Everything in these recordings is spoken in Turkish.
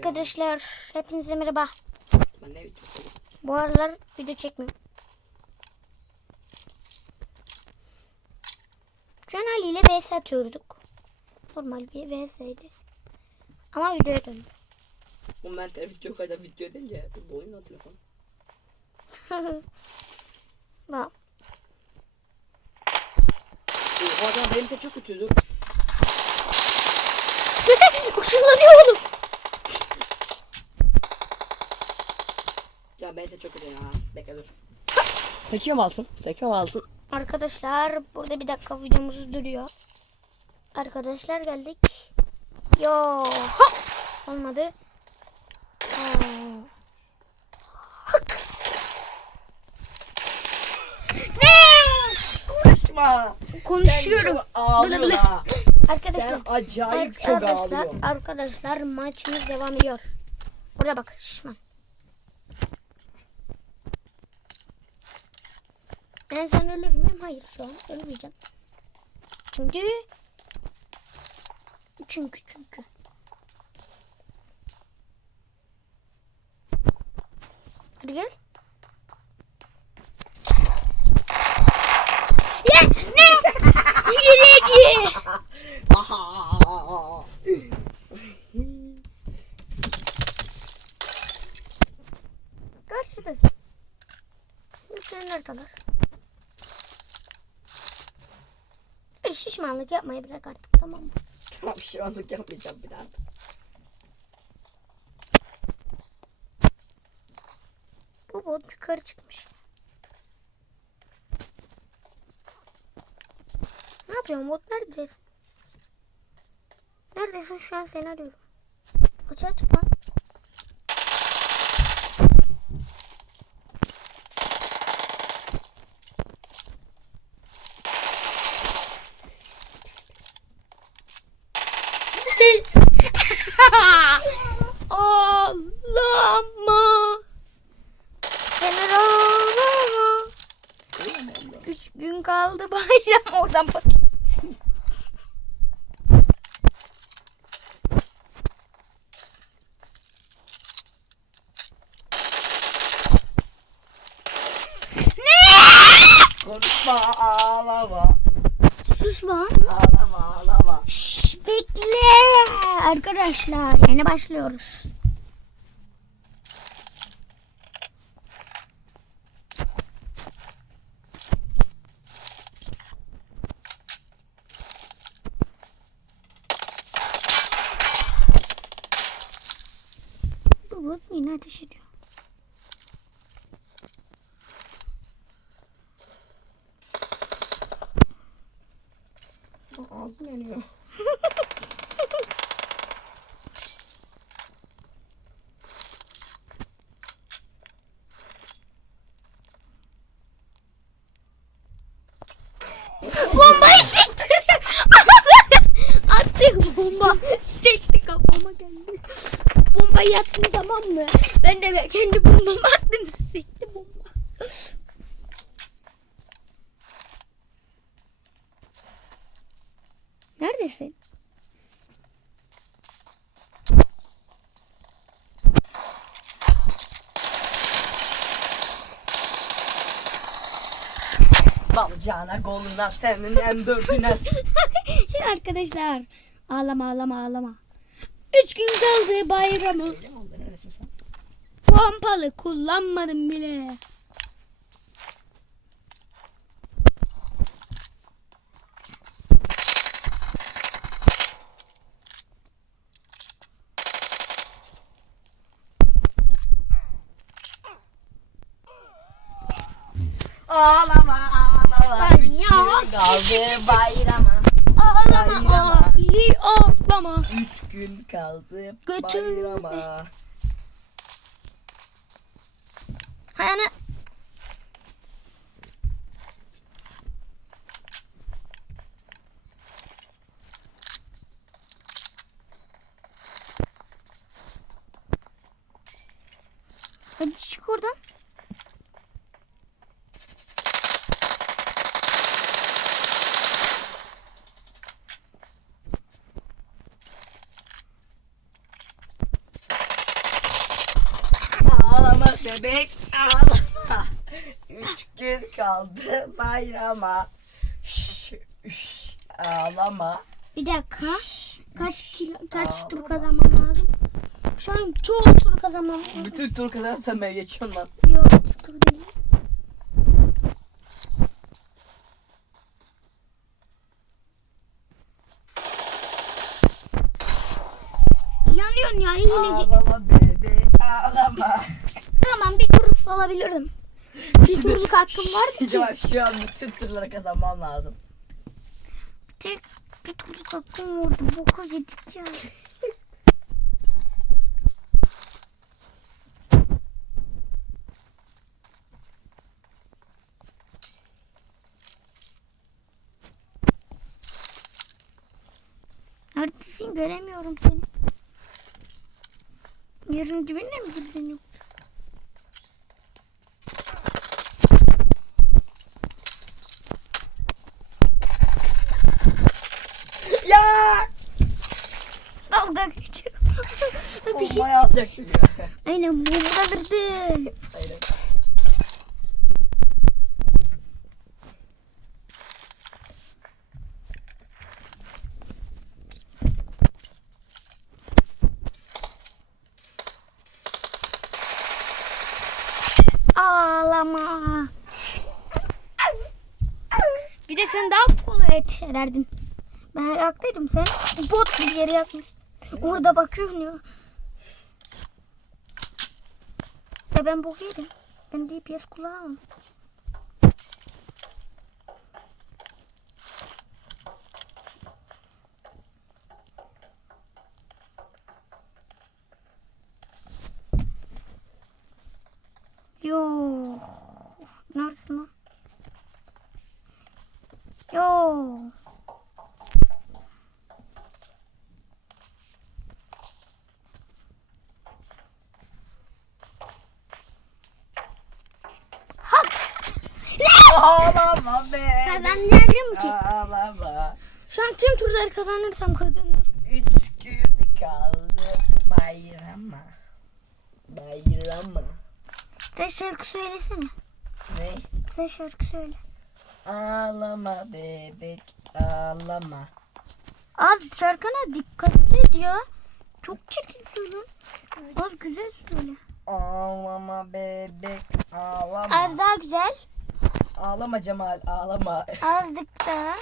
Arkadaşlar hepinize merhaba. Bu aralar video çekmiyorum. Şu an Ali ile vs atıyorduk. Normal bir vs'ydi. Ama videoya döndü. Bu ben te- video kadar video edince bu oyun o telefon. Bak. O adam benim de çok kötüydü. Işınlanıyor oğlum. De çok kötü ya. Bekle dur. Sekiyor mu alsın? Sekiyor mu alsın? Arkadaşlar burada bir dakika videomuz duruyor. Arkadaşlar geldik. Yo. Ha! Olmadı. Konuşma. Konuşuyorum. Bılı bılı. Arkadaşlar. Sen acayip çok arkadaşlar, ağlıyorsun. arkadaşlar maçımız devam ediyor. Buraya bak şişman. Ben sen ölür müyüm? Hayır şu an ölmeyeceğim. Çünkü çünkü çünkü. Hadi gel. Yapmayı bırak artık tamam mı? Tamam pişmanlık yapmayacağım bir daha. Bu bot yukarı çıkmış. Ne yapıyorsun bot neredesin? Neredesin şu an seni arıyorum. Açığa. Ağlama. Sen ağlama. Üç gün kaldı bayram oradan bak. Konuşma ağlama. Sus lan. Ağlama ağlama. Şş, bekle. Arkadaşlar yeni başlıyoruz. Bu bot yine ateş ediyor. Ben de kendi bombamı attım. Sekti bomba. Neredesin? Balcana koluna senin en dördüne. Arkadaşlar ağlama ağlama ağlama. Üç gün kaldı bayramı. Öyle mi oldu? Neredesin sen? Pompalı kullanmadım bile. Ağlama ağlama. Lan Üç ya. gün kaldı bayrama. Ağlama abi ağlama. Üç gün kaldı bayrama. Hayana. Hadi çık oradan. bebek ağlama. Üç gün kaldı bayrama. Şş, üş, ağlama. Bir dakika. Kaç kilo, kaç tur kazanmam lazım? Şu an çok tur kazanmam lazım. Bütün tur kazanırsan ben geçiyorum lan. Yok tur değil. Yanıyorsun ya. Ağlama bebek ağlama. Tamam bir tur alabilirdim. Turluk hakkım vardı ki. Cemal şu an bütün turları kazanmam lazım. Tek bir turluk hakkım vardı. Boka yedik ya. Neredesin göremiyorum seni. Yerin dibinde mi girdin yok? Ya! Dalga geçiyorum. Bir şey. Gibi. Aynen buradadırdın. Aynen. Ağlama. Bir de sen daha kolay yetiş ederdin. Ben ayaktaydım sen bot gibi yere yatmışsın. Orada bakıyorsun ya. Ya ben bok yedim. Ben DPS kullanamam. Yo. Neredesin lan? Yo. Hop. Ağlama be. Kazanıyorum ki. Ağlama. Şu an tüm turları kazanırsam kazanırım. Üç gün kaldı bayrama. Bayrama. Sen şarkı söylesene. Ne? Sen şarkı söyle. Ağlama bebek ağlama. Az şarkına dikkatli ya. Çok çirkin söyle. Az güzel söyle. Ağlama bebek ağlama. Az daha güzel. Ağlama Cemal ağlama. Azıcık daha.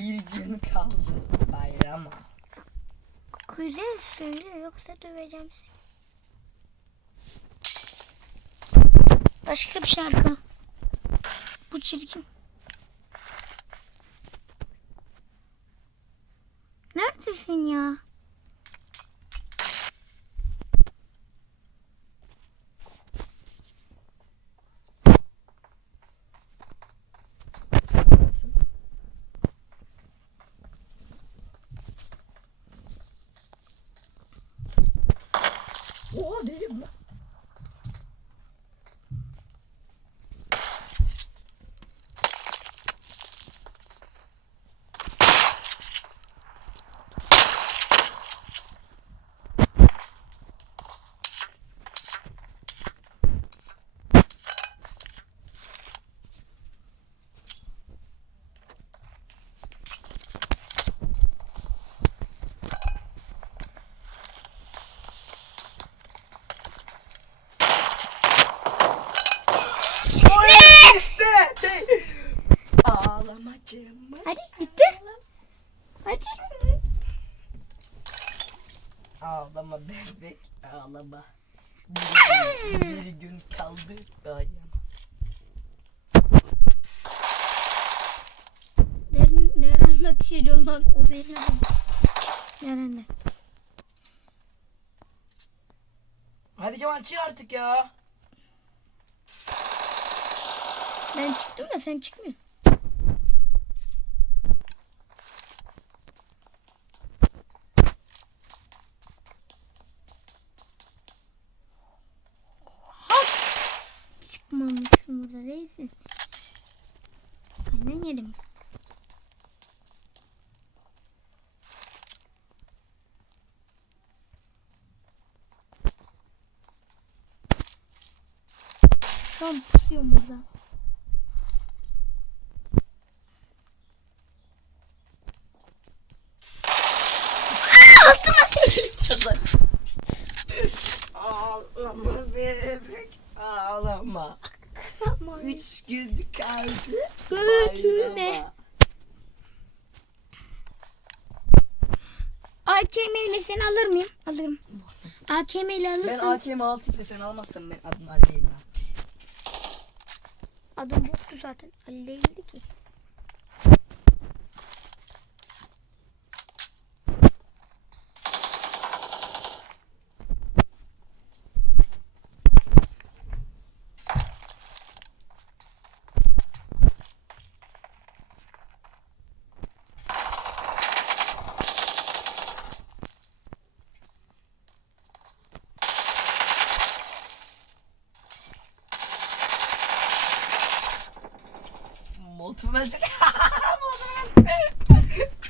Bir gün kaldı bayrama. Güzel söyle yoksa döveceğim seni. Başka bir şarkı. Bu çirkin. Neredesin ya? Oha değilim lan. Oy işte. De- Ağlama Cemal. Hadi bitti. Hadi. Ağlama bebek ağlama. Bir gün, bir gün kaldı bayrama. Nereden, nereden ateş ediyorum lan? O senin adam. Nereden? Hadi Cemal çık artık ya. Ben çıktım da sen çıkmıyorsun. Hop! Çıkmamışım burada değilsin. Aynen yedim. Tam pusuyorum burada. Altıma sıçtım. Çatlar. Ağlama bebek ağlama. Üç gün kaldı. Götüme. AKM ile seni alır mıyım? Alırım. AKM ile Ben alırsam AKM 6 ise sen almazsan ben adım Ali değilim. Adım yoktu zaten. Ali değildi ki. Molotov ölecek. Molotov ölecek.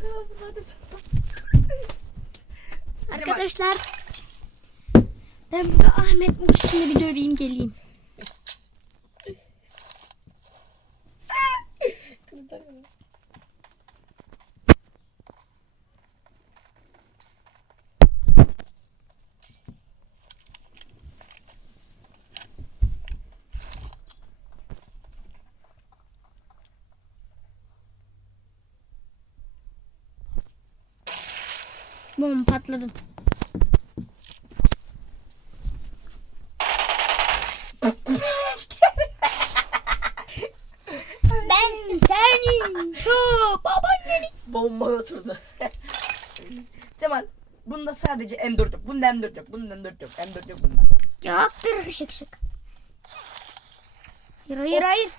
Tamam, hadi, tamam. Arkadaşlar ben burada Ahmet Muhsin'i bir döveyim geleyim. Bom patladı. ben senin tu babaannenin. Bomba oturdu. Cemal bunda sadece M4 yok. Bunda M4 yok. Bunda M4 yok. M4 yok bunda. Yaktır şık şık. Hayır hayır hayır.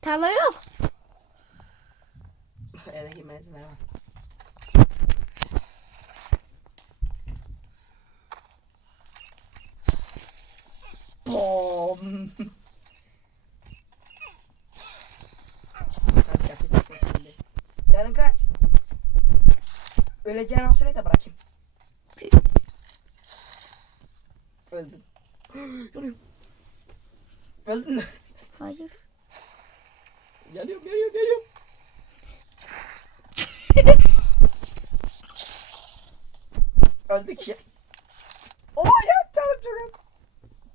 Tava yok. Eve girmene izin vermem. Bom. Kaç, kaç, kaç, kaç, kaç. Canın kaç? Öleceğin an söyle de bırakayım. Öldüm. Yanıyorum. Öldün mü? Hayır. Yanıyorum, yanıyorum, yanıyorum. Öldük ya. Oo ya canım çok az.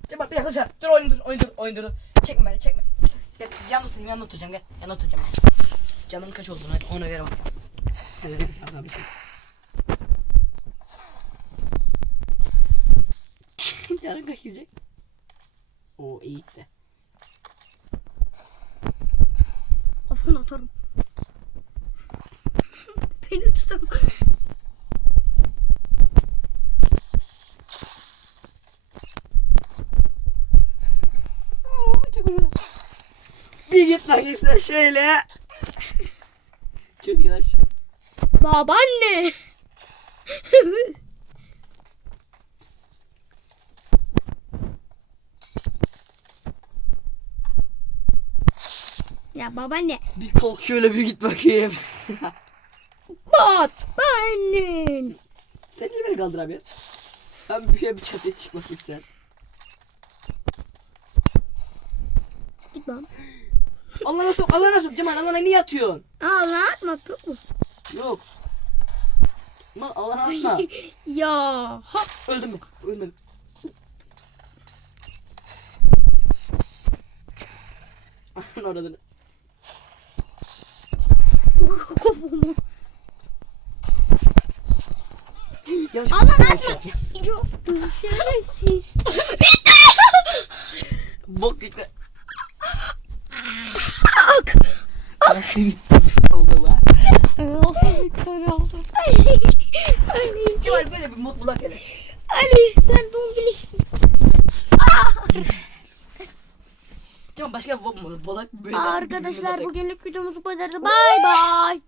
Cemal bir yaklaşa. Dur oyun dur, oyun dur, oyun dur. Çekme beni, çekme. Gel, yanına oturayım, yanına oturacağım, gel. Yanına oturacağım. Canım kaç olduğunu ona göre bak. Hadi, hadi, hadi. Canım kaç gidecek? Oo iyi de. Kafana atarım. Beni tutam. Bir git sen şöyle. Çok iyi şu. Babaanne. ya babaanne. Bir kalk şöyle bir git bakayım. Babaannen. sen niye beni kaldıramıyorsun? Ben bir bir çatıya çık bakayım sen. Git lan. Allah'ına sok, Allah'ına sok Cemal, Allah'ına niye atıyorsun? Aa lan atmak yok mu? Yok. Mal Allah'ına atma. ya. Ha. Öldüm mü? Öldüm. Ananı. Kafamı. Yanlış Allah yaptım. Yok. Şerefsiz. Bok yükle. Ak. oldu lan. Ali. Ali. Cemal böyle bir mod bulak hele. Ali sen dongileştin. Cemal başka mod bulak. Böyle Arkadaşlar bugünlük videomuz bu kadardı. Bay bay.